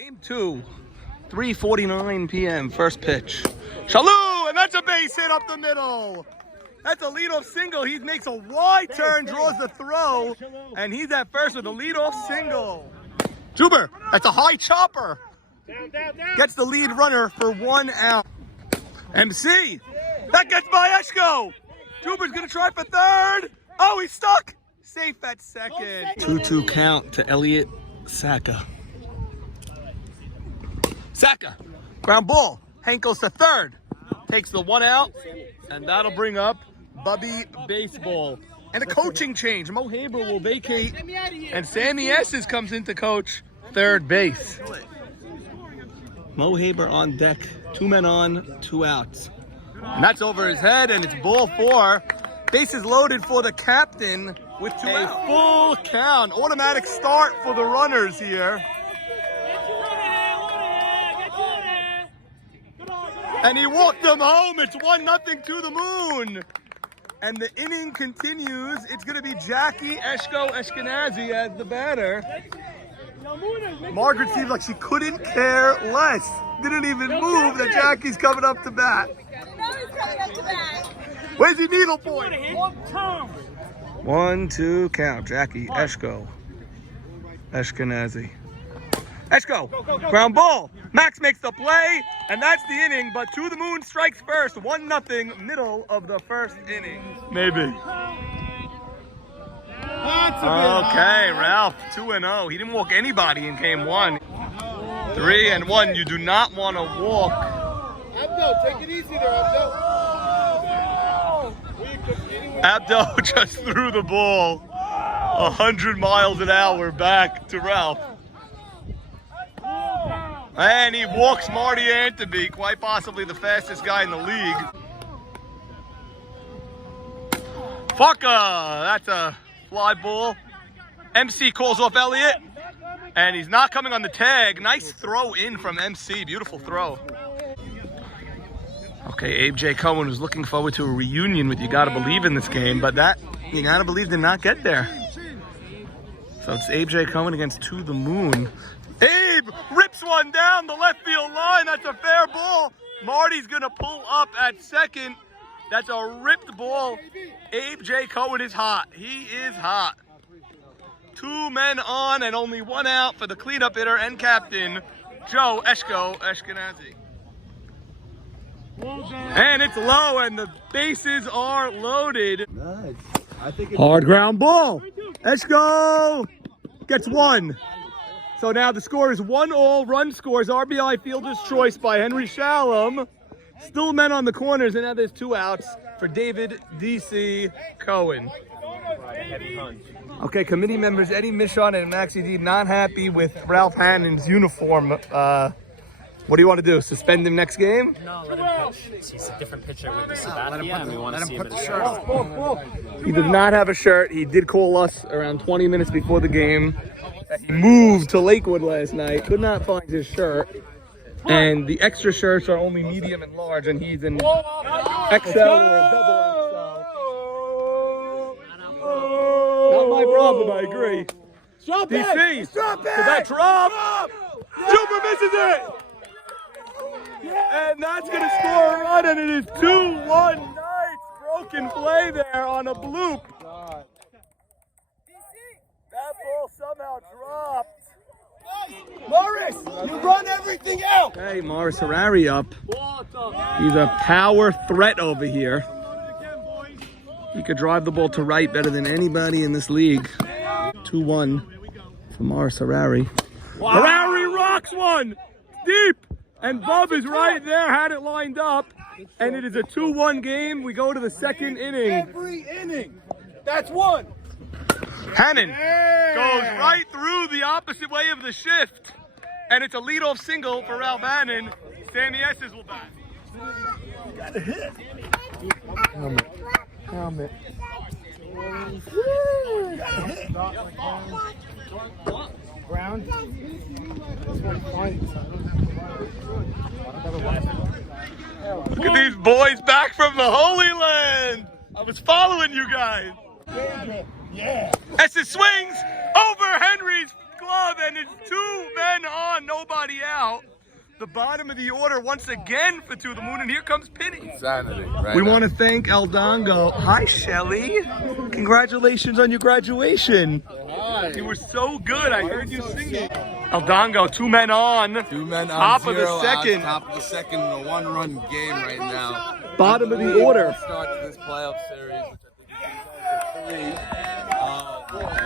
Game 2, 3:49 p.m. First pitch. Shalou, and that's a base hit up the middle. That's a leadoff single. He makes a wide turn, draws the throw, and he's at first with a leadoff single. Juber, that's a high chopper. Gets the lead runner for 1 out. MC, that gets by Eshko. Juber's gonna try for third. Oh, he's stuck. Safe at second. 2-2 count to Elliot Saka. Saka, ground ball. Hank goes to third. Takes the 1 out, and that'll bring up Bubby Baseball. And a coaching change. Mo Haber will vacate, and Sammy Esses comes in to coach third base. Mo Haber on deck. 2 men on, 2 outs. And that's over his head, and it's ball 4. Bases loaded for the captain with 2 outs. A full count. Automatic start for the runners here. And he walked them home. It's 1-0 to the moon. And the inning continues. It's going to be Jackie Eshkenazi as the batter. Margaret seems like she couldn't care less. Didn't even move that Jackie's coming up to bat. Where's your needle point? 1-2 count. Jackie Eshkenazi. Eshko, ground ball. Max makes the play, and that's the inning, but To the Moon strikes first. 1-0, middle of the first inning. Maybe. Okay, Ralph, 2-0. He didn't walk anybody in game 1. 3-1. You do not want to walk. Abdo, take it easy there, Abdo. Abdo just threw the ball 100 miles an hour back to Ralph. And he walks Marty Anteby, quite possibly the fastest guy in the league. Fucka, that's a fly ball. MC calls off Elliott, and he's not coming on the tag. Nice throw in from MC, beautiful throw. Okay, Abe J. Cohen was looking forward to a reunion with You Gotta Believe in this game, but that You Gotta Believe did not get there. So it's Abe J. Cohen against To the Moon. Abe rips one down the left field line. That's a fair ball. Marty's going to pull up at second. That's a ripped ball. Abe J. Cohen is hot. He is hot. 2 men on and only 1 out for the cleanup hitter and captain, Joe Eshkenazi. And it's low, and the bases are loaded. Nice. Hard ground ball. Eshko gets 1. So now the score is 1-1. Run scores. RBI fielder's choice by Henry Shalom. Still men on the corners, and now there's 2 outs for David D.C. Cohen. Okay, committee members Eddie Michon and Maxie D not happy with Ralph Hannon's uniform. What do you want to do? Suspend him next game? No, let him pitch. He's a different pitcher with the Sabathia, and we want to see him in a shirt. He does not have a shirt. He did call us around 20 minutes before the game. He moved to Lakewood last night, could not find his shirt, and the extra shirts are only medium and large, and he's in XL or a double XL. Not my problem, I agree. DC, did that drop? Juba misses it! And that's going to score a run, and it is 2-1 Knights. Broken play there on a bloop. That ball somehow dropped. Morris, you run everything out. Hey, Morris Harari up. He's a power threat over here. He could drive the ball to right better than anybody in this league. 2-1 for Morris Harari. Wow. Harari rocks one deep, and Bub is right there, had it lined up, and it is a 2-1 game. We go to the second inning. Every inning. That's 1. Hannon goes right through the opposite way of the shift, and it's a leadoff single for Ralph Hannon. Sammy Esses will bat. Got a hit. Helmet. Ground. Look at these boys back from the Holy Land. I was following you guys. Yeah. Esses swings over Henry's glove, and it's 2 men on, nobody out. The bottom of the order once again for To the Moon, and here comes Penny. Insanity, right? We want to thank El Dongo. Hi, Shelly. Congratulations on your graduation. Hi. You were so good. I heard you singing. El Dongo, 2 men on. 2 men on, top of 0 the second. Top of the second in a 1-run game right now. Bottom of the order. Start to this playoff series, which I think is 3.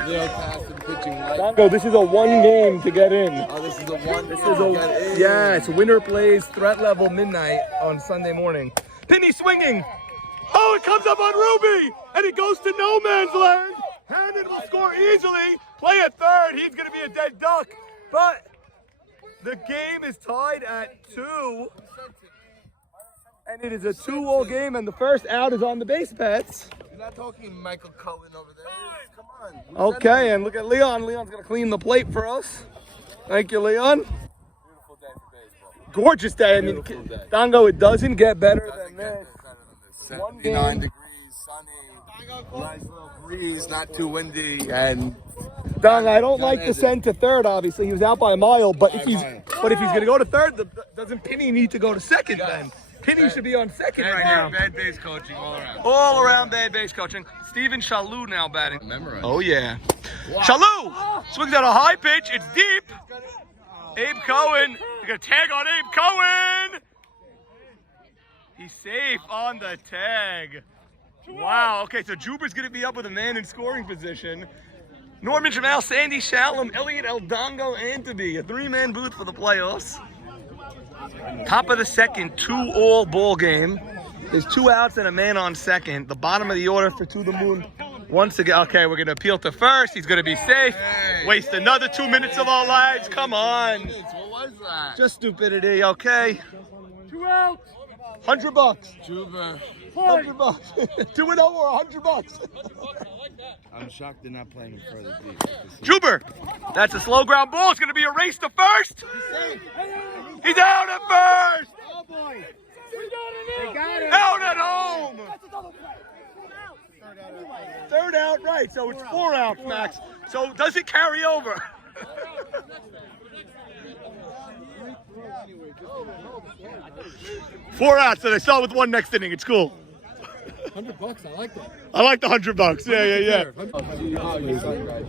Leo passed and pitching right. Dongo, this is a 1 game to get in. Oh, this is a 1. This is a, yeah, it's winner plays threat level midnight on Sunday morning. Penny swinging. Oh, it comes up on Ruby, and it goes to no man's land. Hannon will score easily. Play at third. He's going to be a dead duck. But the game is tied at 2. And it is a 2-all game, and the first out is on the base paths. You're not talking Michael Cullen over there. Come on. Okay, and look at Leon. Leon's going to clean the plate for us. Thank you, Leon. Beautiful day for baseball. Gorgeous day. I mean, Beautiful day. Dongo, it doesn't get better than this. 79 degrees, sunny, nice little breeze, not too windy, and Dongo, I don't like the send to third. Obviously, he was out by a mile. But if he's going to go to third, doesn't Penny need to go to second then? Penny should be on second right now. Bad base coaching all around. All around bad base coaching. Steven Shalou now batting. Memorize. Oh yeah. Wow. Shalou swings out a high pitch. It's deep. Abe Cohen. They got a tag on Abe Cohen. He's safe on the tag. Wow. Okay, so Juber's going to be up with a man in scoring position. Norman Jamal, Sandy Shalom, Elliot El Dongo Anthony. A 3-man booth for the playoffs. Top of the second, 2-all ball game. There's 2 outs and a man on second. The bottom of the order for To the Moon. Once again, okay, we're going to appeal to first. He's going to be safe. Waste another 2 minutes of our lives. Come on. What was that? Just stupidity, okay? 2 outs. $100. Juba. $100. 2-0 or $100. I'm shocked they're not playing him further deep. Juber. That's a slow ground ball. It's going to be a race to first. He's out at first. Oh boy. They got it. Out at home. Third out, right. So it's 4 outs, Max. So does it carry over? Four outs, so they start with 1 next inning. It's cool. $100, I like that. I like the $100. Yeah.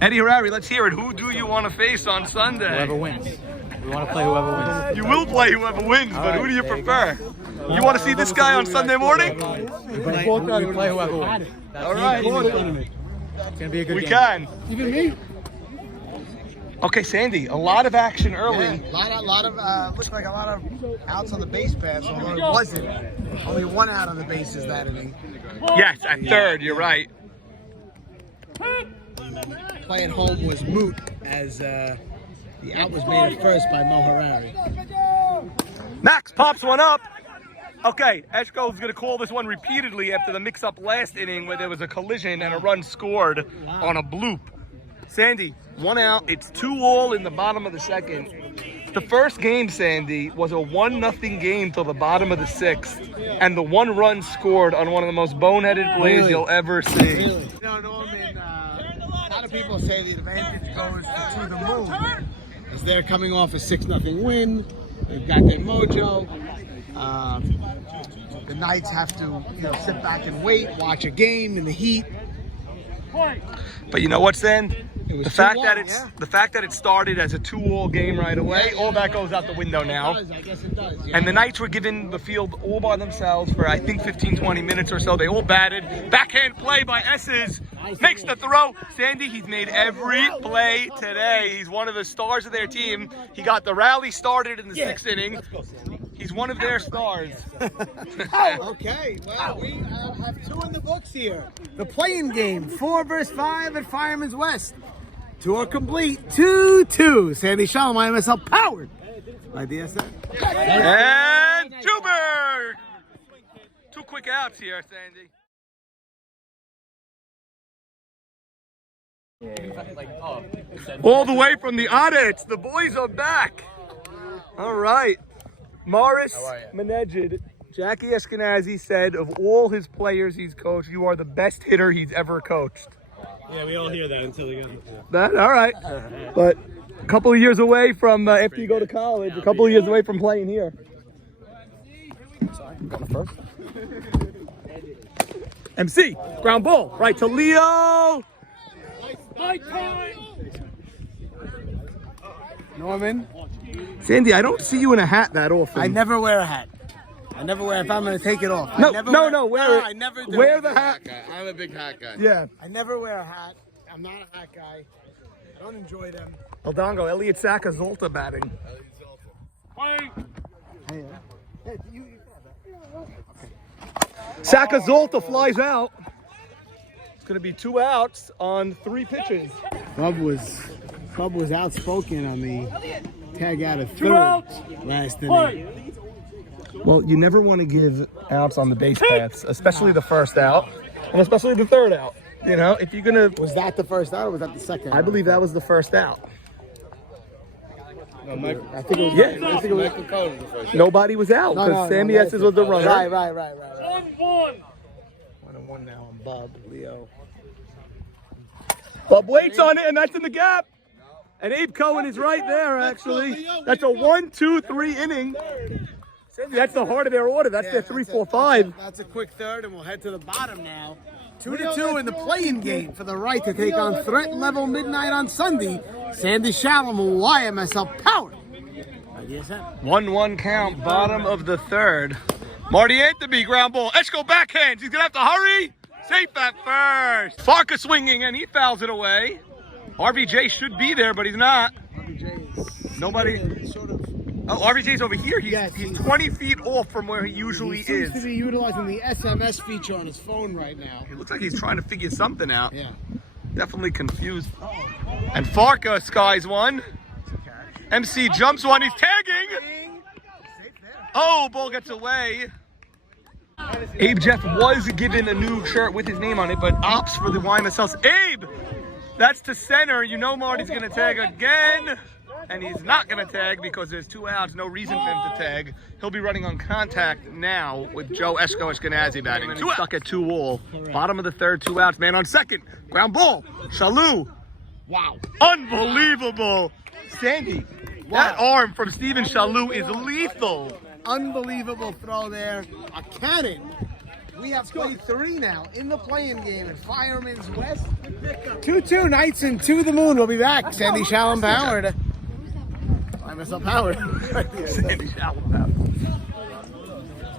Eddie Harari, let's hear it. Who do you want to face on Sunday? Whoever wins. We want to play whoever wins. You will play whoever wins, but who do you prefer? You want to see this guy on Sunday morning? We play whoever wins. All right. It's going to be a good game. We can. Even me. Okay, Sandy, a lot of action early. Yeah, looks like a lot of outs on the base pass, although it wasn't. Only 1 out on the bases that inning. Yes, at third, you're right. Play at home was moot as the out was made at first by Mo Harari. Max pops one up. Okay, Eshko's going to call this one repeatedly after the mix-up last inning where there was a collision and a run scored on a bloop. Sandy, 1 out. It's 2-all in the bottom of the second. The first game, Sandy, was a 1-0 game till the bottom of the 6th, and the 1 run scored on one of the most boneheaded plays you'll ever see. Really? You know, Norman, a lot of people say the advantage goes to the Moon. As they're coming off a 6-0 win, they've got their mojo. The Knights have to, sit back and wait, watch a game in the heat. But you know what, Sand? The fact 2-1, that it started as a 2-all game right away, all that goes out the window now. I guess it does. Yeah. And the Knights were given the field all by themselves for, I think, 15-20 minutes or so. They all batted. Backhand play by Esses. Makes the throw. Sandy, he's made every play today. He's one of the stars of their team. He got the rally started in the 6th inning. He's one of their stars. Okay, well, we have 2 in the books here. The playing game, 4 versus 5 at Fireman's West. 2 are complete, 2-2. Sandy Shalom, IMSL powered by DSN. And Juber! 2 quick outs here, Sandy. All the way from the audits, the boys are back. All right. Morris Meneged, Jackie Eskenazi said of all his players he's coached, you are the best hitter he's ever coached. Yeah, we all hear that until we go. All right. But A couple of years away from after you go to college. A couple of years away from playing here. Sorry, I'm going first. MC, ground ball, right to Leo. Norman. Sandy, I don't see you in a hat that often. I never wear a hat. I never wear if I'm going to take it off. No, I never wear it. I never do. Wear the hat. I'm a big hat guy. Yeah. I never wear a hat. I'm not a hat guy. I don't enjoy them. Eldongo, Elliot Saka, Zolta batting. Saka Zolta flies out. It's going to be 2 outs on 3 pitches. Bub was outspoken on the tag out of third last inning. Well, you never want to give outs on the base paths, especially the first out, and especially the 3rd out. You know, if you're going to... Was that the first out or was that the second? I believe that was the first out. No, I think it was. Yeah. I think it was. Michael Cohen was the first. Nobody was out because Sammy Estes was the runner. Right. 1-1. 1-1 now on Bob, Leo. Bob waits on it, and that's in the gap. And Abe Cohen is right there, actually. That's a 1-2-3 inning. Sandy, that's the heart of their order. That's their 3-4-5. That's a quick third, and we'll head to the bottom now. 2-2 in the playing game for the right to take on Threat Level Midnight on Sunday. Sandy Shalom, YMSL Power. 1-1 count, bottom of the 3rd. Marty Anthony, ground ball. Eshko backhands. He's going to have to hurry. Safe at first. Farka swinging, and he fouls it away. RVJ should be there, but he's not. Nobody. Oh, RVJ's over here. He's 20 feet off from where he usually is. He seems to be utilizing the SMS feature on his phone right now. It looks like he's trying to figure something out. Yeah. Definitely confused. And Farka skies one. MC jumps one. He's tagging. Oh, ball gets away. Abe Jeff was given a new shirt with his name on it, but opts for the YMSLs. Abe! That's to center. You know Marty's going to tag again. And he's not going to tag because there's 2 outs. No reason for him to tag. He'll be running on contact now with Joe Eshko Ashkenazi batting. And he's stuck at 2-all. Bottom of the 3rd, 2 outs. Man on second. Ground ball. Shalou. Wow. Unbelievable. Sandy, that arm from Steven Shalou is lethal. Unbelievable throw there. A cannon. We have played 3 now in the playing game at Fireman's West. 2-2 nights and to the moon. We'll be back. Sandy Shalom powered. YMSL powered. Sandy Shalom powered.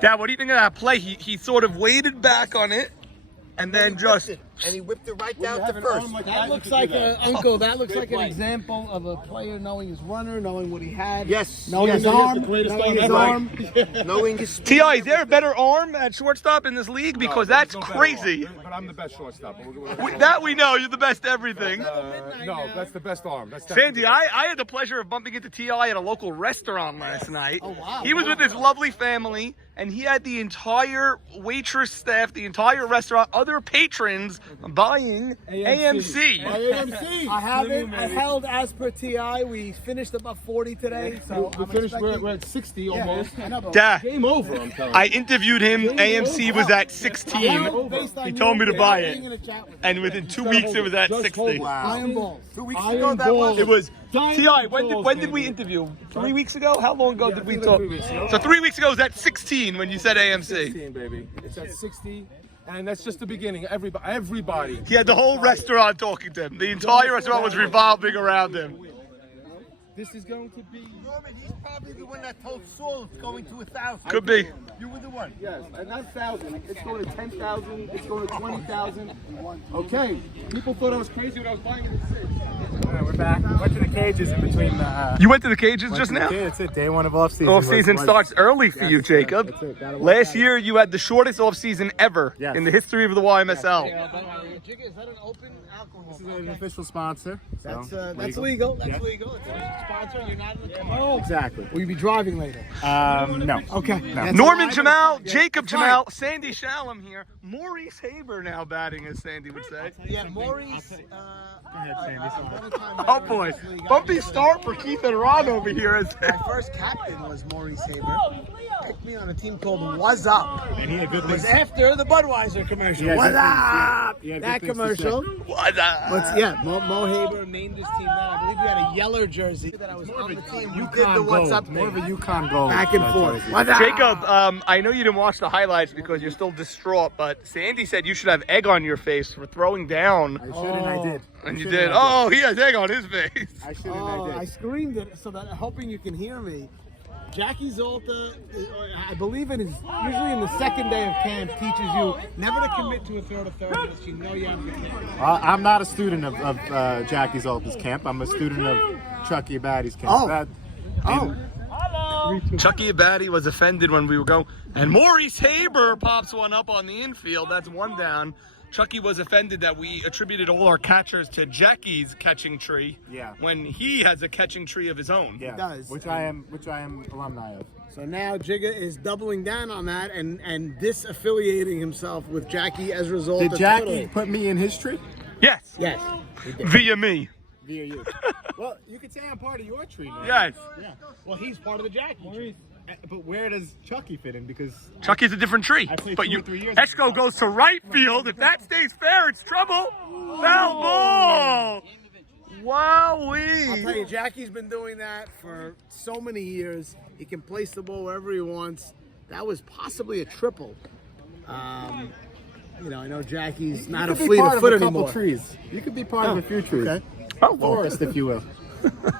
Dad, what do you think of that play? He sort of waded back on it and then just... And he whipped it right down to first. That looks like Uncle. That looks like an example of a player knowing his runner, knowing what he had. Yes. Knowing his arm. Knowing his arm. Knowing his speed. T.I., is there a better arm at shortstop in this league? Because that's crazy. But I'm the best shortstop. That we know. You're the best everything. No, that's the best arm. That's Sandy, I had the pleasure of bumping into T.I. at a local restaurant last night. Oh, wow. He was with his lovely family, and he had the entire waitress staff, the entire restaurant, other patrons buying AMC. I haven't. I held as per TI. We finished about 40 today. So We finished. We're at 60 almost. I know, but Yeah. Game over. I'm telling you. I interviewed him. AMC was at 16. based on He told me to you buy being it. in a chat with And within 2 weeks, it was at 60. Iron balls. 2 weeks Iron ago, that balls. was. It was Diamond T.I. balls, When did we baby. interview? 3 weeks ago? How long ago did we I think talk? 3 weeks ago. So 3 weeks ago was at 16 when you said AMC. 16, baby. It's at 60, and that's just the beginning. Everybody. He had the whole restaurant talking to him. The entire restaurant was revolving around him. This is going to be. Norman, he's probably the one that told Saul it's going to 1,000. Could be. You were the one. Yes, and not 1,000. It's going to 10,000. It's going to 20,000. Okay. People thought I was crazy when I was buying it at 6. We're back. Went to the cages in between. You went to the cages just now? It's it. Day 1 of off season. Off season starts early for you, Jacob. That's it. Gotta work Last at it. year you had the shortest off season ever Yes. in the history of the YMSL. Jigga, is that an open alcohol? This is an official sponsor. That's legal. That's legal. It's a sponsor. You're not in the car. Oh, exactly. Will you be driving later? No. Okay. That's Norman all right. Jamal, Jacob Jamal, Sandy Shalom here. Maurice Haber now batting, as Sandy would say. Yeah, Maurice. Oh boy, bumpy start for Keith and Ron over here. My first captain was Maurice Haber. picked me on a team called What's Up. And he had good It was things. after the Budweiser commercial. Yeah, What's good up? things. Yeah, That good things to commercial. What's up? Yeah, Mo Haber named his team that. I believe we had a Yeller jersey that I was on the team. We did the What's Up More of a thing. Yukon gold. Back and forth. What's up? Jacob, I know you didn't watch the highlights because you're still distraught, but Sandy said you should have egg on your face for throwing down. I should and I did. And I you should did. and I Oh, he has egg on his face. I should and Oh, I I did. screamed it so that hoping you can hear me. Jackie Zolta, I believe it is usually in the second day of camp, teaches you never to commit to a throw to third unless you know you have the camp. I'm not a student of Jackie Zolta's camp. I'm a student of Chucky Abadi's camp. Chucky Abadi was offended when we were going, and Maurice Haber pops one up on the infield. That's one down. Chucky was offended that we attributed all our catchers to Jackie's catching tree. Yeah. When he has a catching tree of his own. Yeah, does. which I am alumni of. So now Jigga is doubling down on that and disaffiliating himself with Jackie as a result Did of Jackie totally. put me in his tree? Yes. Yes. Via me. Via you. Well, you could say I'm part of your tree now. Yes. Yeah. Well, he's part of the Jackie tree. But where does Chucky fit in? Because Chucky's a different tree. I played But 2 you, or 3 years Esco ago. goes to right field. If that stays fair, it's trouble. Foul ball. I'll tell Wowee. you, Jackie's been doing that for so many years. He can place the ball wherever he wants. That was possibly a triple. I know Jackie's not you a could be fleet part of of foot a couple anymore. trees. You could be part of a few trees. Okay. Oh, Forest, if you will.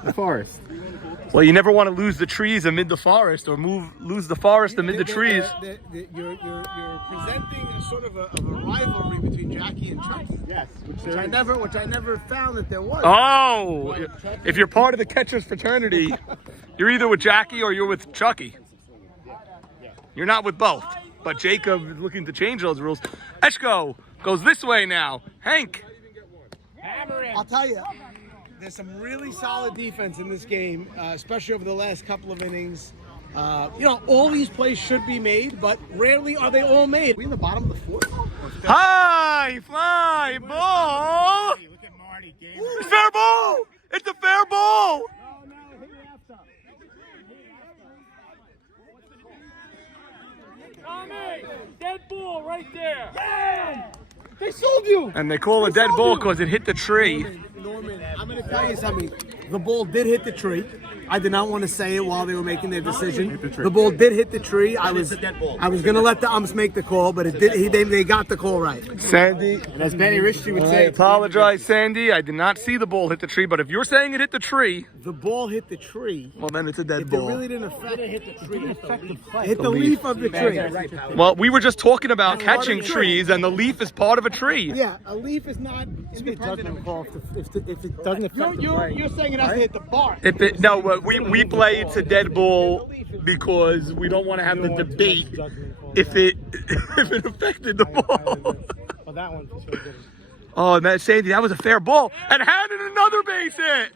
The forest. well, you never want to lose the trees amid the forest or lose the forest amid the trees. You're presenting a sort of a rivalry between Jackie and Chucky. Yes. Which I never found that there was. Oh, if you're part of the catcher's fraternity, you're either with Jackie or you're with Chucky. You're not with both. But Jacob is looking to change those rules. Eshko goes this way now. Hank. I'll tell you, there's some really solid defense in this game, especially over the last couple of innings. All these plays should be made, but rarely are they all made. We in the bottom of the fourth. High fly ball. Look at Marty. It's fair ball. It's a fair ball. Dead ball right there. They sold you. And they call a dead ball because it hit the tree. Norman, I'm going to tell you something. The ball did hit the tree. I did not want to say it while they were making their decision. The ball did hit the tree. I was going to let the umps make the call, but it did. They got the call right. Sandy, And as Benny Richie would I say, apologize, Sandy. I did not see the ball hit the tree, but if you're saying it hit the tree, The ball hit the tree. well, then it's a dead It ball. really didn't affect the tree. It hit the leaf of the tree. Well, we were just talking about catching trees, and the leaf is part of a tree. Yeah, a leaf is not independent of call if it doesn't affect You're saying it has to hit the bark. We play it's a dead ball because we don't want to have the debate if it affected the ball. Well, that one for sure didn't. Oh, man, Sandy, that was a fair ball. And how did another base hit?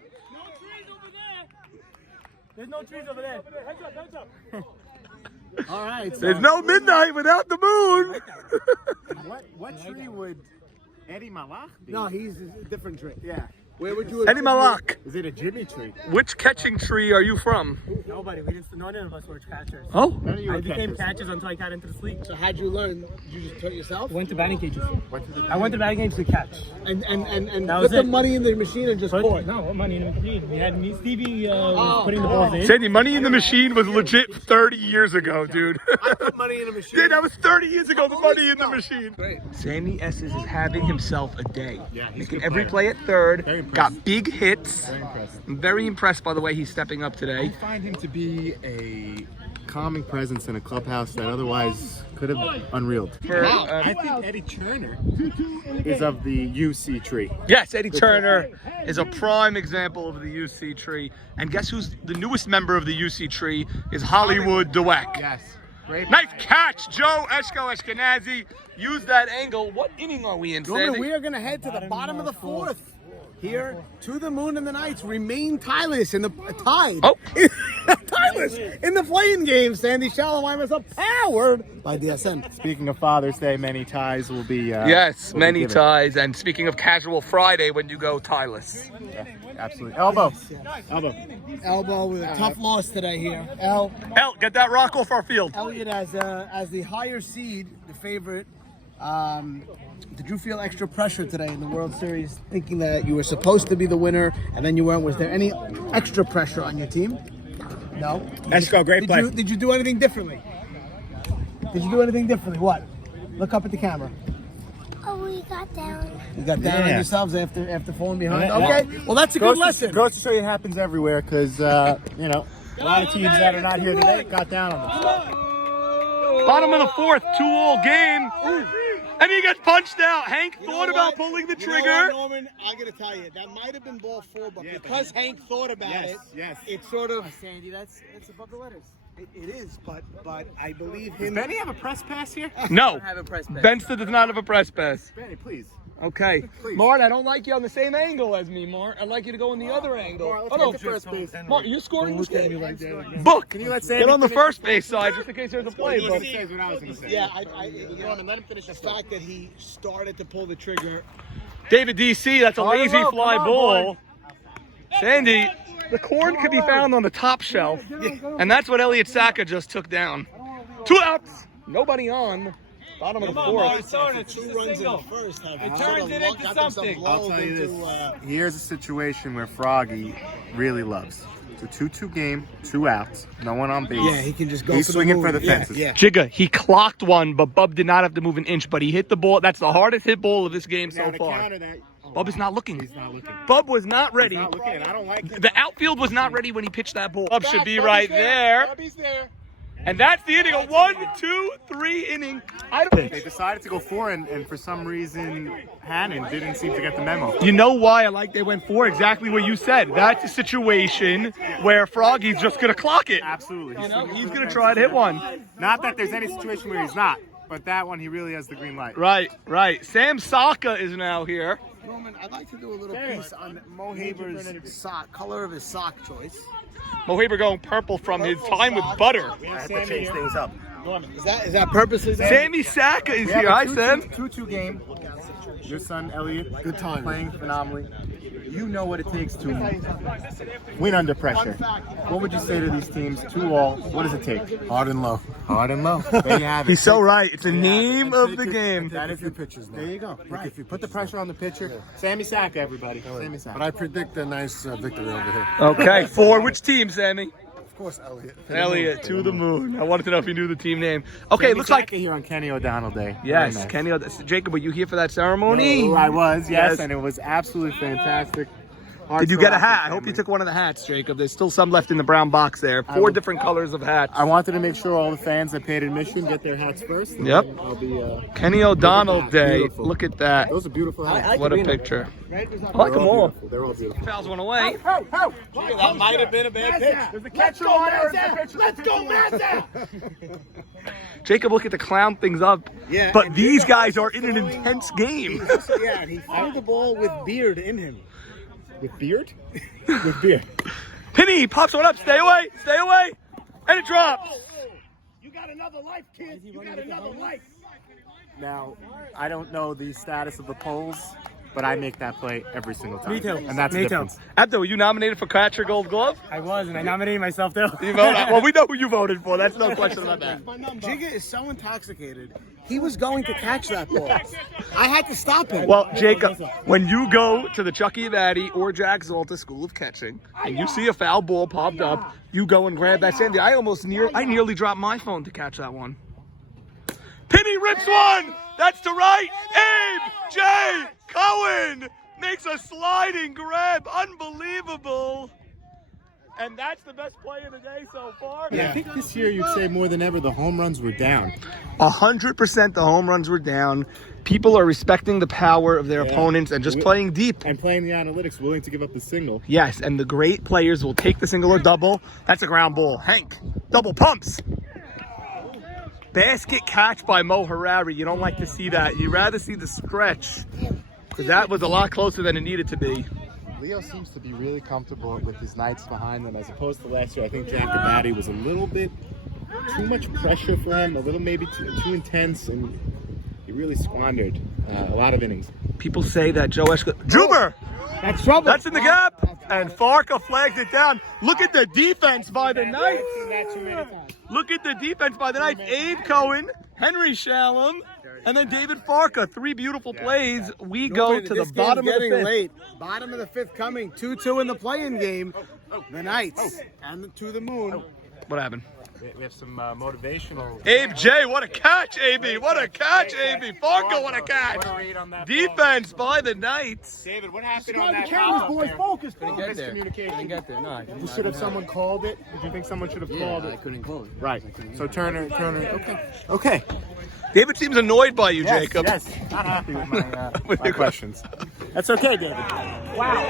There's no trees over there. Heads up. All right. There's no midnight without the moon. What tree would Eddie Malach be? No, he's a different tree. Yeah. Where would you? Eddie Malak, Is it a Jimmy tree? which catching tree are you from? Nobody. None of us were catchers. Oh, None of you I were became catchers. catchers until I got into the league. So how'd you learn? Did you just taught yourself? Went to batting cages. What I went to batting cages to catch. And That put was the it. money in the machine and just pour it. No, what money in the machine? We had me, Stevie, was putting the balls in. Sandy, Money in the Machine was legit 30 years ago, dude. I put money in a machine. Dude, that was 30 years ago, the Holy Money in the smokes. Machine. Great. Sammy Esses is having himself a day. Yeah, he's a Making good every player. play at third. Very impressed. Got big hits. Very impressed. I'm very impressed by the way he's stepping up I today. find him to be a calming presence in a clubhouse that otherwise could have unreeled. I think Eddie Turner is of the UC tree. Yes, Eddie Turner is a prime example of the UC tree. And guess who's the newest member of the UC tree is Hollywood Dweck. Yes. Great. Nice catch, Joe Eshko Eshkenazi. Use that angle. What inning are we in, Norman, Sandy? we are going to head to the bottom of the fourth. Here, to the moon and the Knights remain tieless in the tied. Oh. tieless scoreless in the playing game. Sandy Shallow is powered by DSN. Speaking of Father's Day, many ties will be. Yes, will be many given. ties. And speaking of casual Friday, when you go tieless. Yeah, absolutely. Elbow. Elbow with a tough loss today here. El. Get that rock off our field. Elliot as the higher seed, the favorite. Did you feel extra pressure today in the World Series, thinking that you were supposed to be the winner and then you weren't? Was there any extra pressure on your team? No. Let's go. Great play. Did you do anything differently? What? Look up at the camera. Oh, we got down. You got down on Yeah. yourselves after falling behind. Okay. Well, that's a good lesson. Goes to show you it happens everywhere because, you know, a lot of teams that are not here today got down on them. Bottom of the fourth, 2-all game. And he gets punched out. Hank thought about pulling the trigger. You know what, Norman, I gotta tell you, that might have been ball 4, but because Hank thought about it, it's sort of Sandy. That's above the letters. It is, but I believe him. Does Benny have a press pass here? No. have a press pass. Benson does not have a press pass. Benny, please. Okay. Mart, I don't like you on the same angle as me, Mart. I'd like you to go in the other angle. Let's Oh, no. get to first base. Mart, you're scoring this game. Book. Can you let Sandy Get on the finish? first base side just in case there's a play, He buddy. says what I was going to say. Yeah, Norman, let him finish the fact that he started to pull the trigger. David DC, that's a lazy row, fly come on, ball. Sandy, the corn could be found on the top shelf, and that's what Elliot Saka just took down. 2 outs, nobody on. Bottom of the fourth. 2 runs in the first. It turns it into something. I'll tell you this. Here's a situation where Froggy really loves. It's a 2-2 game, 2 outs, no one on base. Yeah, he can just go He's for the swinging move. for the Yeah, fences. yeah. Jigga, he clocked one, but Bub did not have to move an inch, but he hit the ball. That's the hardest hit ball of this game Now so to far. counter that, Bub is not looking. he's not looking. Bub was not ready. He's not looking, and I don't like it. The outfield was not ready when he pitched that ball. Bub should be right there. Bubby's there. And that's the inning. A 1, 2, 3 inning. I don't. They decided to go 4, and for some reason, Hannon didn't seem to get the memo. You know why I like they went 4? Exactly what you said. That's a situation where Froggy's just gonna clock it. Absolutely. You know, he's gonna try to hit one. Not that there's any situation where he's not, but that one he really has the green light. Right. Sam Saka is now here. Norman, I'd like to do a little piece on Mo Haber's sock, color of his sock choice. Mo Haber going purple from his time with butter. I have to change things up. Is that purposely? Sammy Saka is We have here. a Hi, Sam. 2-2 game. Your son, Elliot, good time, playing phenomenally. You know what it takes to win under pressure. What would you say to these teams? 2-all. What does it take? Hard and low. Hard and low. There you have it. He's so right. It's the name of the game. That is Few pitches now. There you go. Right. If you put the pressure on the pitcher, Sammy Saka, everybody. Sammy Saka. But I predict a nice victory over here. Okay, for which team, Sammy? Of course, Elliot. Elliot, to the moon. I wanted to know if you knew the team name. Okay, Sammy looks like... Saka here on Kenny O'Donnell Day. Yes, Very nice. Kenny. Jacob, were you here for that ceremony? Oh, I was, yes, Yes. and it was absolutely fantastic. Did you get a hat? I hope you took one of the hats, Jacob. There's still some left in the brown box there. 4 different colors of hats. I wanted to make sure all the fans that paid admission get their hats first. and Yep. then I'll be, Kenny O'Donnell Day. Beautiful. Look at that. those are beautiful hats. What a picture. I like them all. They're all beautiful. Fouls went away. That might have been a bad pitch. There's a catcher on it. Let's go, Mazza! Jacob, look at the clown things up. Yeah, But and these guys are in an intense game. Yeah, and he threw the ball with beard in him. With beard? With beard. Penny pops one up. Stay away. Stay away. And it drops. You got another life, kid. You got another life. Now, I don't know the status of the polls, but I make that play every single time. Me too. And that's the Me too. difference. Abdul, were you nominated for Catcher Gold Glove? I was, and I nominated myself too. You voted? Well, we know who you voted for. That's no question about that. Jigga is so intoxicated. He was going to catch that ball. I had to stop him. Well, Jacob, when you go to the Chucky Batty or Jack Zolta School of Catching and you see a foul ball popped up, you go and grab that. Sandy, I nearly dropped my phone to catch that one. Penny rips one. That's to right. Abe J. Cohen makes a sliding grab. Unbelievable. And that's the best play of the day so far. I think this year you'd say more than ever the home runs were down. 100% the home runs were down. People are respecting the power of their opponents and just playing deep. And playing the analytics, willing to give up a single. Yes, and the great players will take the single or double. That's a ground ball. Hank, double pumps. Basket catch by Mo Harari. You don't like to see that. You rather see the stretch because that was a lot closer than it needed to be. Leo seems to be really comfortable with his Knights behind them as opposed to last year. I think Jacobati was a little bit too much pressure for him, a little maybe too intense, and he really squandered a lot of innings. People say that Joe Eschler... Juber! That's trouble. That's in the gap. And Farka flags it down. Look at the defense by the Knights. Look at the defense by the Knights. Abe Cohen, Henry Shalom, and then David Farka. 3 beautiful plays. We go to the bottom of the fifth. Late. Bottom of the fifth coming. 2-2 in the play-in game. The Knights and to the moon. What happened? We have some motivational. Abe J, what a catch, AB. What a catch, AB. Farka, what a catch. Defense by the Knights. David, what happened on that? Cameras, boys, focus. Miscommunication. Should have someone called it? Did you think someone should have called it? I couldn't call it. Right. So Turner. Okay. David seems annoyed by you, Jacob. Yes. Not happy with my questions. That's okay, David. Wow.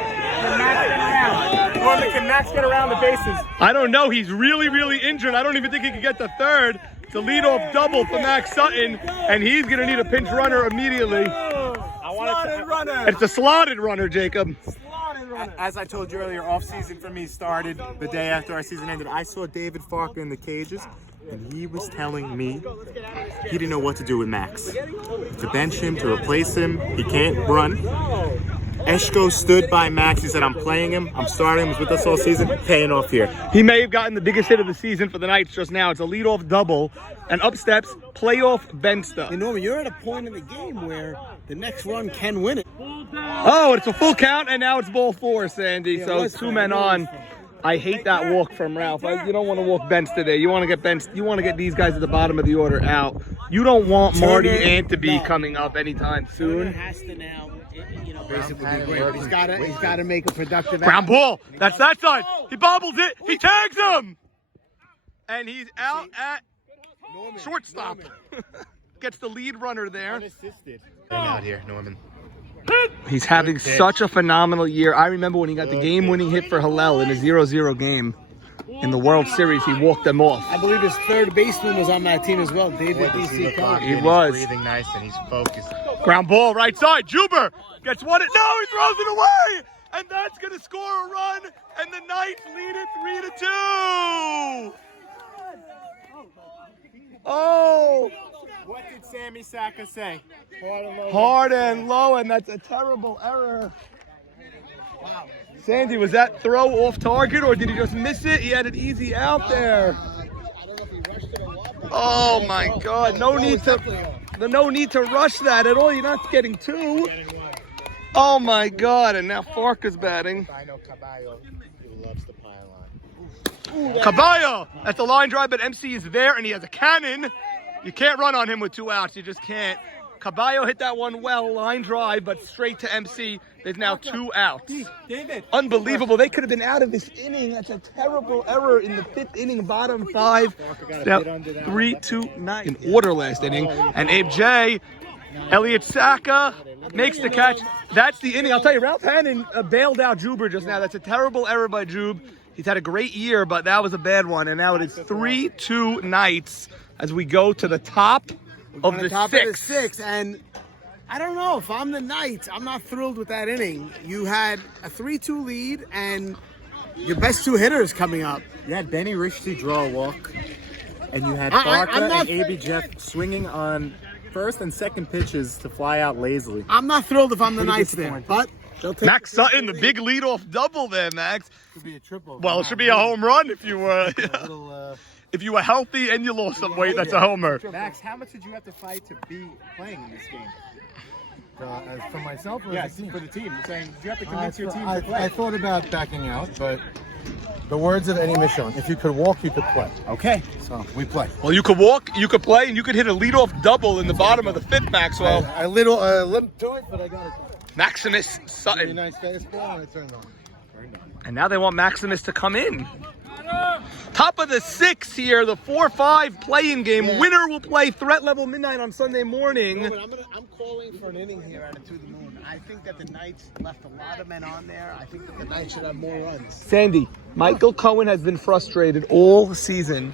Can Max get around the bases? I don't know. He's really, really injured. I don't even think he could get the third. It's a leadoff double for Max Sutton, and he's going to need a pinch runner immediately. Slotted runner. It's a slotted runner, Jacob. As I told you earlier, off-season for me started the day after our season ended. I saw David Farka in the cages, and he was telling me he didn't know what to do with Max. To bench him, to replace him, he can't run. Eshko stood by Max. He said, I'm playing him. I'm starting him. He's with us all season. Paying off here. He may have gotten the biggest hit of the season for the Knights just now. It's a leadoff double, and up steps playoff Bensta. And Norman, you're at a point in the game where the next run can win it. Oh, it's a full count, and now it's ball 4, Sandy. So it's 2 men on. I hate that walk from Ralph. You don't want to walk Benz today. You want to get Benz. You want to get these guys at the bottom of the order out. You don't want Marty Anteby coming up anytime soon. Has to now, basically be great. He's got to make a productive. Ground ball. That's that side. He bobbles it. He tags him, and he's out at shortstop. Gets the lead runner there. Unassisted. Out here, Norman. He's having such a phenomenal year. I remember when he got the game-winning hit for Hillel in a 0-0 game in the World Series. He walked them off. I believe his third baseman was on that team as well, David D.C. Clark. He was. He's breathing nice and he's focused. Ground ball, right side. Juber gets one. No, he throws it away, and that's going to score a run, and the Knights lead it 3-2. Oh. What did Sammy Saka say? Hard and low, and that's a terrible error. Wow. Sandy, was that throw off target, or did he just miss it? He had it easy out there. Oh my God! No need to rush that at all. You're not getting 2. Oh my God! And now Farka's batting. I know Caballo, who loves the pylon. Caballo! That's a line drive, but MC is there, and he has a cannon. You can't run on him with 2 outs. You just can't. Caballo hit that one well, line drive, but straight to MC. There's now 2 outs. David. Unbelievable. They could have been out of this inning. That's a terrible error in the 5th inning, bottom 5. Now 3-2-9 in order last inning. And Abe J, Elliott Saka makes the catch. That's the inning. I'll tell you, Ralph Hannon bailed out Juber just now. That's a terrible error by Jube. He's had a great year, but that was a bad one. And now it is 3-2 Knights as we go to the top of the 6th. And I don't know, if I'm the Knights, I'm not thrilled with that inning. You had a 3-2 lead, and your best 2 hitters coming up. You had Benny Rishti draw a walk, and you had Farka and A.B. Jeff swinging on first and second pitches to fly out lazily. I'm not thrilled if I'm the Knights there, but they'll take Max Sutton, the big leadoff double there, Max. Could be a triple. Well, it should be a home run if you were if you were healthy and you lost some weight. That's a homer. Max, how much did you have to fight to be playing in this game? For myself or yes, the team? for the team. I'm saying, you have to convince your team to play. I thought about backing out, but the words of Eddie Michon, if you could walk, you could play. Okay. So we play. Well, you could walk, you could play, and you could hit a leadoff double in the bottom of the 5th, Maxwell. I limped to it, but I got it. Maximus Pretty Sutton. nice fastball, and it turned on. And now they want Maximus to come in. Top of the 6th here, the 4-5 play-in game. Yeah. Winner will play threat level midnight on Sunday morning. No, but I'm calling for an inning here out of To the Moon. I think that the Knights left a lot of men on there. I think that the Knights should have more runs. Sandy, Michael Cohen has been frustrated all season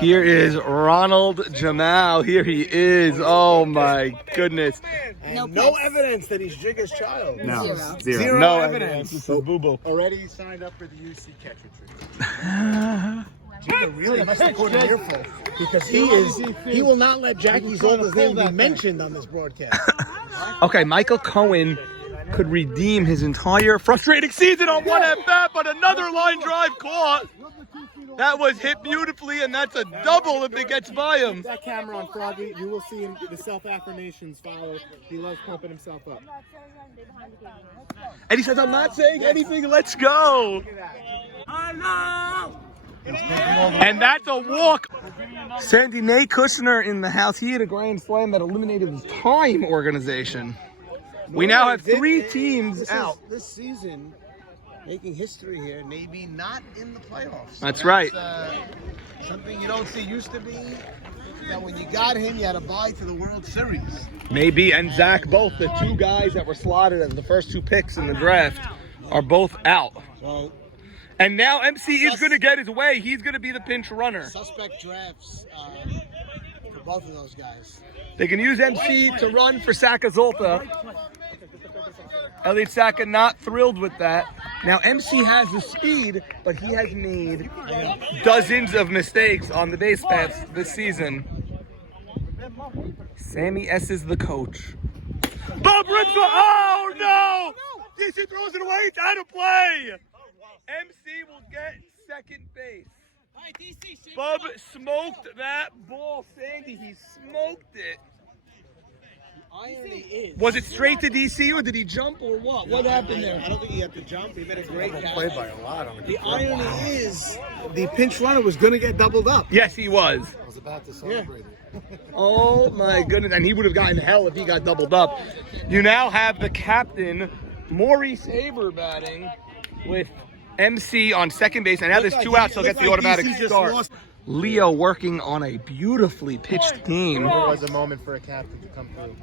Here is Ronald Jamal. Here he is. Oh my goodness. No evidence that he's Jigga's child. No, Zero No evidence. This is boo-boo. Already signed up for the UC catcher tree. Jigga really must have caught an earful because he will not let Jackie's oldest name be mentioned on this broadcast. Okay, Michael Cohen could redeem his entire frustrating season on one at bat, but another line drive caught. That was hit beautifully, and that's a double if it gets by him. That camera on Froggy, you will see him, the self-affirmations follow. He loves pumping himself up. And he says, I'm not saying anything, let's go. And that's a walk. Sandy Nate Kushner in the house. He had a grand slam that eliminated his time organization. We now have 3 teams out. This season, making history here, maybe not in the playoffs. That's right. Something you don't see. Used to be that when you got him, you had to buy to the World Series. Maybe, and Zach, both the 2 guys that were slotted as the first 2 picks in the draft are both out. Well, And now MC is going to get his way. He's going to be the pinch runner. suspect drafts for both of those guys. They can use MC to run for Saka Zolta. Elliot Saka not thrilled with that. Now MC has the speed, but he has made dozens of mistakes on the base paths this season. Sammy S is the coach. Bob Rinso! Oh no! DC throws it away. It's out of play. MC will get second base. Bub smoked that ball, Sandy. He smoked it. Irony is, Was it straight to DC or did he jump or what? What happened there? I don't think he had to jump. He made a great catch. Played by a lot on The irony is, the pinch runner was going to get doubled up. Yes, he was. I was about to celebrate it. Oh my goodness. And he would have gotten hell if he got doubled up. You now have the captain, Maurice Aber, batting with MC on second base. And now there's 2 outs, so he'll get the automatic start. Leo working on a beautifully pitched game. There was a moment for a captain to come through.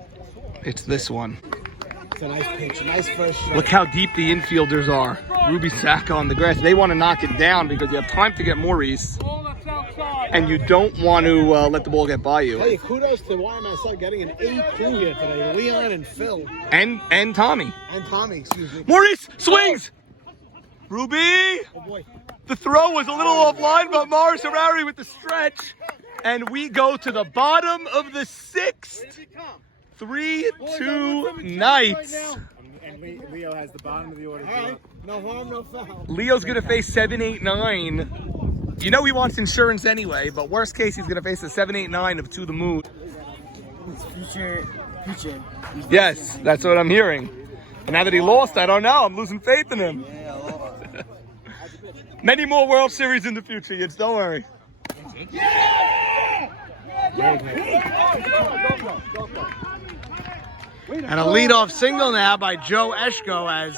It's this one. It's a nice pitch, a nice first shot. Look how deep the infielders are. Ruby Saka on the grass. They want to knock it down because you have time to get Maurice. And you don't want to let the ball get by you. Hey, kudos to YMSL getting an A crew here today. Leon and Phil. And Tommy. And Tommy, excuse me. Maurice swings! Ruby! Oh boy. The throw was a little offline, but Morris Harari with the stretch. And we go to the bottom of the 6th. 3-2 Knights. And Leo has the bottom of the order. All right. No harm, no foul. Leo's going to face 7-8-9. You know he wants insurance anyway, but worst case, he's going to face a 7-8-9 of To the Moon. Future. Yes, that's what I'm hearing. And now that he lost, I don't know. I'm losing faith in him. Many more World Series in the future, Yitz. Don't worry. And a leadoff single now by Joe Eshko as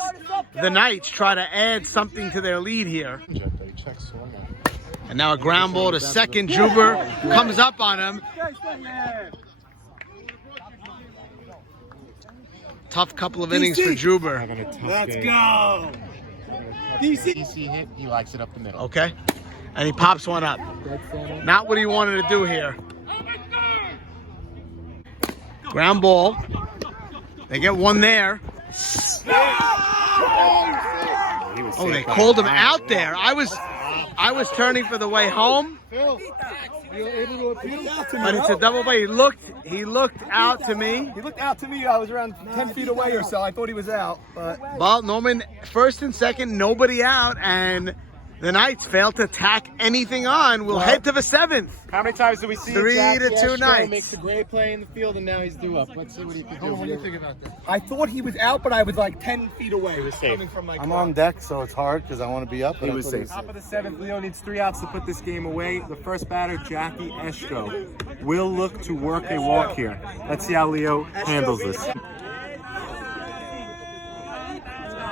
the Knights try to add something to their lead here. And now a ground ball to second. Juber comes up on him. Tough couple of innings for Juber. Let's go! DC hit, he likes it up the middle. Okay. And he pops one up. Not what he wanted to do here. Ground ball. They get one there. Oh, they called him out there. I was turning for the way home. But it's a double play. He looked out to me. He looked out to me. I was around 10 feet away or so. I thought he was out. But Well, Norman, first and second, nobody out, and the Knights failed to tack anything on. We'll head to the 7th. How many times do we see 3-2 Knights. makes a great play in the field and now he's due up? Let's see what he can do. What do you think about that? I thought he was out, but I was like 10 feet away. Coming from my I'm car. on deck, so it's hard because I want to be up. But He I was thought safe. Top of the 7th, Leo needs 3 outs to put this game away. The first batter, Jackie Eshko, will look to work a walk here. Let's see how Leo handles this.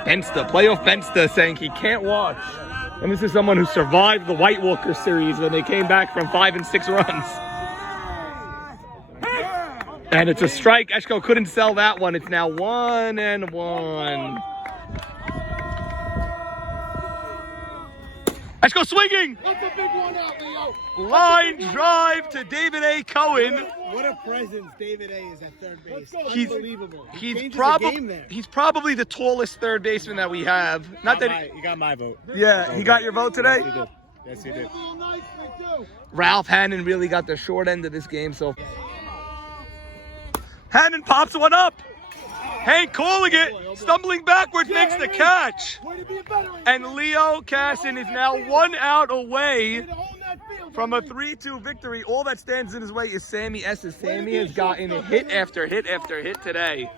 Bensta, playoff Bensta saying he can't watch. And this is someone who survived the White Walker series when they came back from 5 and 6 runs. And it's a strike. Eshko couldn't sell that one. It's now 1-1. Let's go swinging. That's a big one out, Leo. Line drive to David A. Cohen. What a presence David A. is at third base. He's- Unbelievable. He's Changes the probably game there. he's probably the tallest third baseman that we have. Not that You got my vote. yeah, he got your vote today. Yes, he did. Yes, he did. Ralph Hannon really got the short end of this game, so Hannon pops one up. Hank calling it, stumbling backwards, makes the catch. And Leo Casson is now 1 out away from a 3-2 victory. All that stands in his way is Sammy Esses. Sammy has gotten hit after hit after hit today.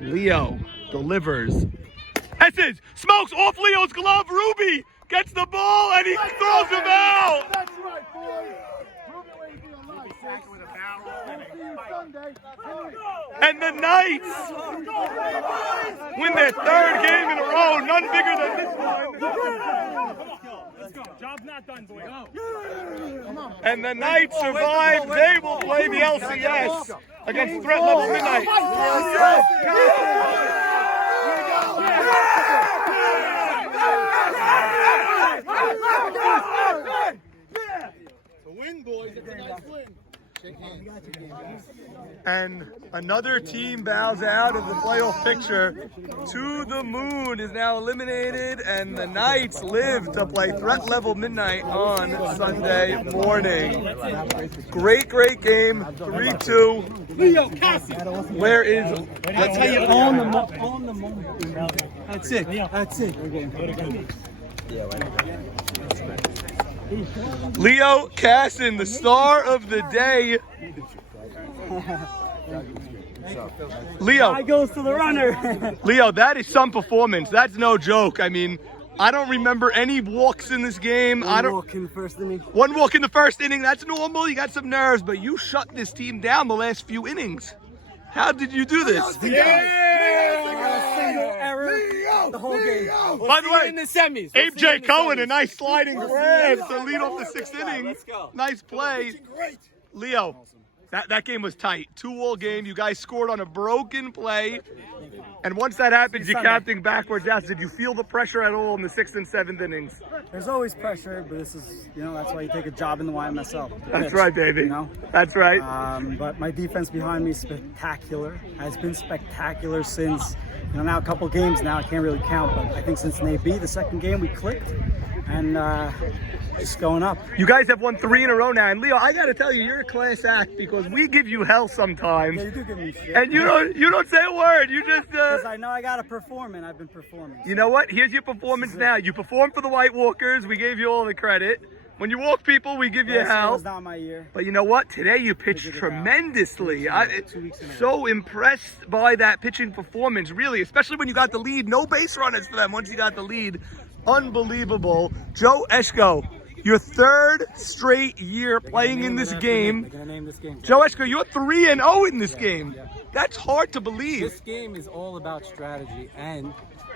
Leo delivers. Esses smokes off Leo's glove. Ruby gets the ball and he throws him out. That's right, boys. And the Knights win their third game in a row, none bigger than this one. Let's go. Job's not done, boys. And the Knights survive. They will play the LCS against Threat Level Midnight. Win, boys. It's a nice win. And another team bows out of the playoff picture. To the Moon is now eliminated, and the Knights live to play Threat Level Midnight on Sunday morning. Great game. 3-2. Leo Cassie. Where is? That's how you own the moment. That's it. That's it. Leo Casson, the star of the day. Leo. I goes to the runner. Leo, that is some performance. That's no joke. I mean, I don't remember any walks in this game. One walk in the first inning. One walk in the first inning. That's normal. You got some nerves, but you shut this team down the last few innings. How did you do this? Single error. The whole game. By the way, in the semis. Abe J. Cohen, a nice sliding grab to lead off the sixth inning. Nice play. Leo, that game was tight. 2-all game. You guys scored on a broken play. And once that happens, you're counting backwards out. Did you feel the pressure at all in the 6th and 7th innings? There's always pressure, but this is, that's why you take a job in the YMSL. That's right, baby. That's right. But my defense behind me is spectacular. Has been spectacular since, now a couple games now. I can't really count, but I think since NAB, the second game, we clicked. And it's going up. You guys have won 3 in a row now. And Leo, I got to tell you, you're a class act because we give you hell sometimes. Yeah, you do give me shit. And you don't say a word. You just... Because I know I got to perform, and I've been performing. You know what? Here's your performance now. You performed for the White Walkers. We gave you all the credit. When you walk people, we give you hell. It's not my year. But you know what? Today you pitched tremendously. So impressed by that pitching performance, really, especially when you got the lead. No base runners for them once you got the lead. Unbelievable. Joe Eschko, your 3rd straight year playing in this game. They're gonna name this game. Joe Eschko, you're 3-0 in this game. That's hard to believe. This game is all about strategy and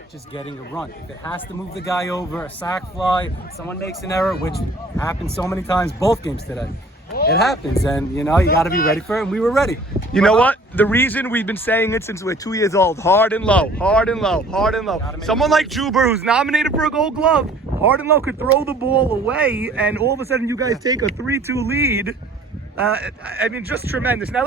just getting a run. If it has to move the guy over, a sac fly, someone makes an error, which happened so many times both games today. It happens, and you got to be ready for it, and we were ready. You know what? The reason we've been saying it since we're 2 years old, hard and low, hard and low, hard and low. Someone like Juber, who's nominated for a Gold Glove, hard and low could throw the ball away, and all of a sudden you guys take a 3-2 lead. I mean, just tremendous. Now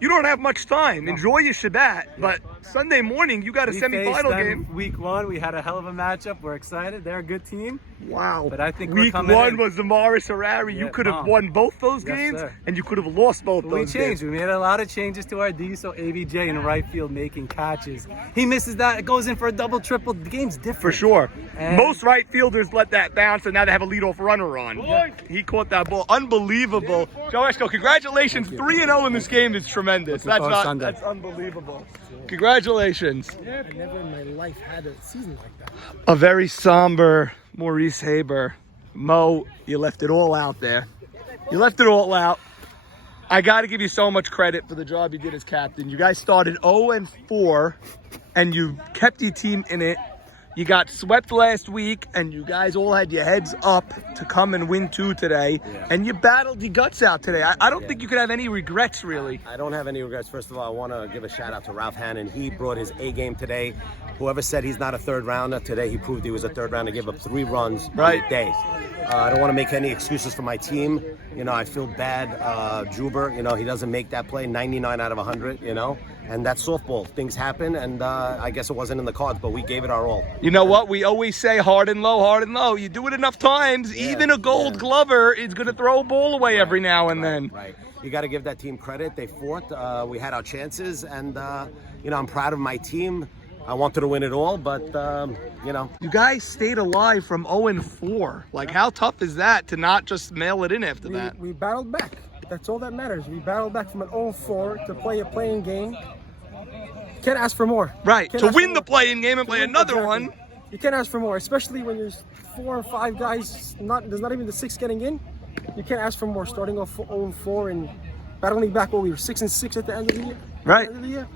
you don't have much time. Enjoy your Shabbat, but Sunday morning you got a semifinal game. Week 1, we had a hell of a matchup. We're excited. They're a good team. Wow. But I think week we're coming 1 in. was the Morris Harari. You could have won both those games, sir. and you could have lost both We those changed. games. We made a lot of changes to our D, so AVJ in right field making catches. He misses that. It goes in for a double, triple. The game's different. For sure. And most right fielders let that bounce, and now they have a leadoff runner on. He caught that ball. Unbelievable. Joe Eschko, congratulations. 3-0 in this game is tremendous. That's unbelievable. Congratulations. I never in my life had a season like that. A very somber Maurice Haber. Mo, you left it all out there. You left it all out. I got to give you so much credit for the job you did as captain. You guys started 0-4, and you kept your team in it. You got swept last week, and you guys all had your heads up to come and win 2 today, and you battled your guts out today. I don't think you could have any regrets, really. I don't have any regrets. First of all, I want to give a shout out to Ralph Hannon. He brought his A game today. Whoever said he's not a third rounder, today he proved he was a third rounder. Gave up 3 runs Right. day. I don't want to make any excuses for my team. You know, I feel bad. Juber, you know, he doesn't make that play 99 out of 100, you know. And that's softball. Things happen, and I guess it wasn't in the cards, but we gave it our all. You know what? We always say hard and low, hard and low. You do it enough times, even a gold glover is going to throw a ball away every now and then. Right. You got to give that team credit. They fought. We had our chances, and, you know, I'm proud of my team. I wanted to win it all, but, you know. You guys stayed alive from 0-4. Like, how tough is that to not just mail it in after that? We battled back. That's all that matters. We battled back from an 0-4 to play a playing game. Can't ask for more. Right, Can't to ask win for the more. playing game and play another Exactly. one. You can't ask for more, especially when there's 4 or 5 guys, there's not even the 6 getting in. You can't ask for more, starting off 0-4 and battling back we were 6-6 at the end of the year. Right. At the end of the year.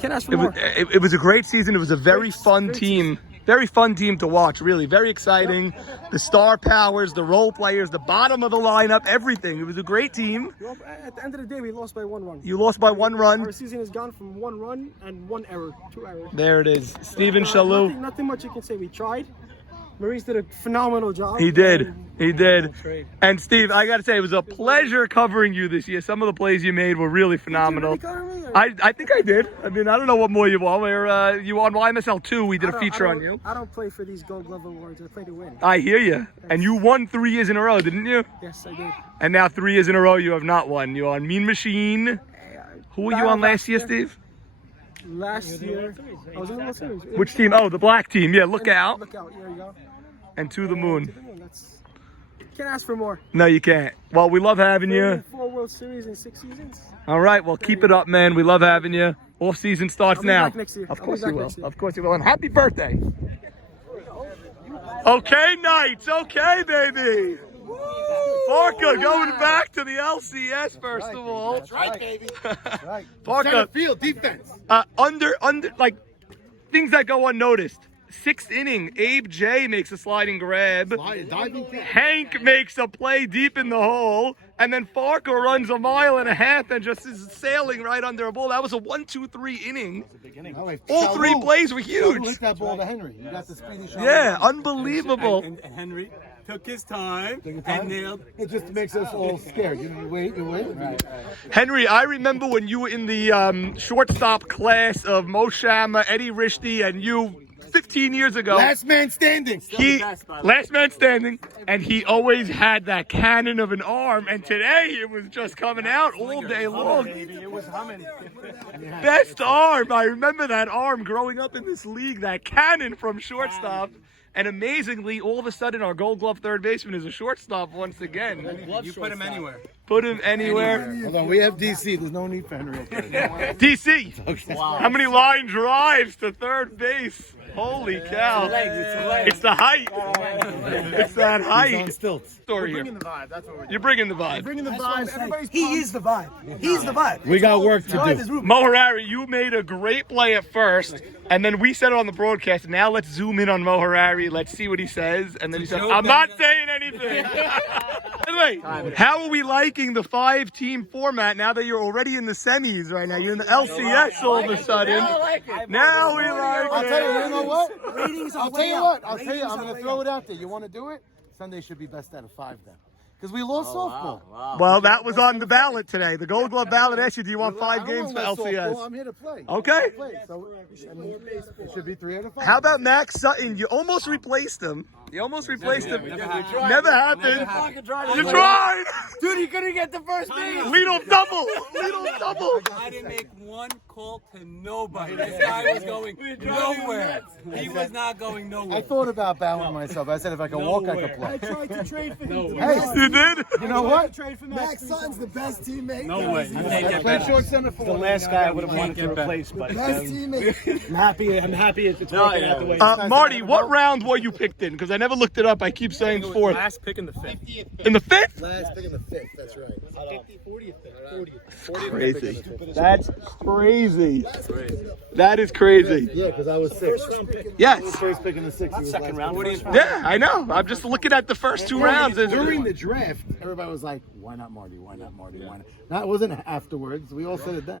Can't ask for more. It was a great season. It was a very fun team. Very fun team to watch, really. Very exciting. The star powers, the role players, the bottom of the lineup, everything. It was a great team. At the end of the day, we lost by 1 run. You lost by 1 run. Our season has gone from 1 run and 1 error, 2 errors. There it is. Stephen Shalou. Nothing much you can say. We tried. Maurice did a phenomenal job. He did. He did. And Steve, I got to say, it was a pleasure covering you this year. Some of the plays you made were really phenomenal. I think I did. I mean, I don't know what more you want. You on YMSL 2, we did a feature on you. I don't play for these Gold Glove Awards. I play to win. I hear you. And you won 3 years in a row, didn't you? Yes, I did. And now 3 years in a row you have not won. You're on Mean Machine. Who were you on last year, Steve? Last year, I was in the World Series. Which team? Oh, the black team. Yeah, look out. Look out. There you go. And To the Moon. Can't ask for more. No, you can't. Well, we love having you. 4 World Series in 6 seasons. All right, well, keep it up, man. We love having you. Off season starts now. Back next year. Of course you will. Of course you will. And happy birthday. Okay, Knights. Okay, baby. Parker going back to the LCS first of all. That's right, baby. That's right. Parker. Center field defense. Under like things that go unnoticed. 6th inning, Abe J makes a sliding grab. Hank makes a play deep in the hole. And then Farker runs 1.5 miles and just is sailing right under a ball. That was a 1-2-3 inning. All 3 plays were huge. Hit that ball to Henry. You got the speedy shot. Yeah, unbelievable. And Henry took his time and nailed. It just makes us all scared. You wait. Right. Henry, I remember when you were in the shortstop class of Mo Shama, Eddie Rishti, and you 15 years ago. Last man standing. Last man standing, and he always had that cannon of an arm, and today it was just coming out all day long. It was humming. Best arm. I remember that arm growing up in this league, that cannon from shortstop. And amazingly, all of a sudden, our Gold Glove third baseman is a shortstop once again. You put him anywhere. Put him anywhere. Hold on, we have DC. There's no need for Henry. DC. Okay. How many line drives to third base? Holy cow. It's the height. It's that height. He's on stilts. Story here. Bringing the vibe. That's what we're doing. You're bringing the vibe. Bringing the vibe. He is the vibe. He's the vibe. We got work to do. Mo Harari, you made a great play at first, and then we said it on the broadcast. Now let's zoom in on Mo Harari. Let's see what he says. And then he said, I'm not saying anything. Anyway, how are we liking the 5-team format now that you're already in the semis right now? You're in the LCS all of a sudden. Now we like I'll it. tell you, you know what? I'll tell you what. I'm going to throw it out there. You want to do it? Sunday should be best out of 5 then. Because we lost softball. Well, that was on the ballot today. The Gold Glove ballot asked you, do you want 5 games for Softball. LCS? I'm here to play. Okay. So, it should be 3 out of 5. How about Max Sutton? You almost replaced him. You almost replaced him. Never happened. You tried. Dude, he couldn't get the first base. Lead double. Lead double. I didn't make one call to nobody. This guy was going nowhere. He was not going nowhere. I thought about bowing myself. I said if I could walk, I could play. I tried to trade for him. Hey, You did? You know what? Max Sutton's the best teammate. No way. You can't get Played better. short center for The last guy I would have wanted to replace, but best teammate. I'm happy it's working out the way. Marty, what round were you picked in? Because I never looked it up. I keep saying fourth. Last pick in the 5th. In the 5th? Last pick in the 5th. That's right. 40th. Crazy. That's crazy. That is crazy. Yeah, because I was 6. Yes. First pick in the 6th. Second round. Yeah, I know. I'm just looking at the first 2 rounds. During the draft, everybody was like, "Why not Marty? Why not Marty? Why not?" That wasn't afterwards. We all said it then.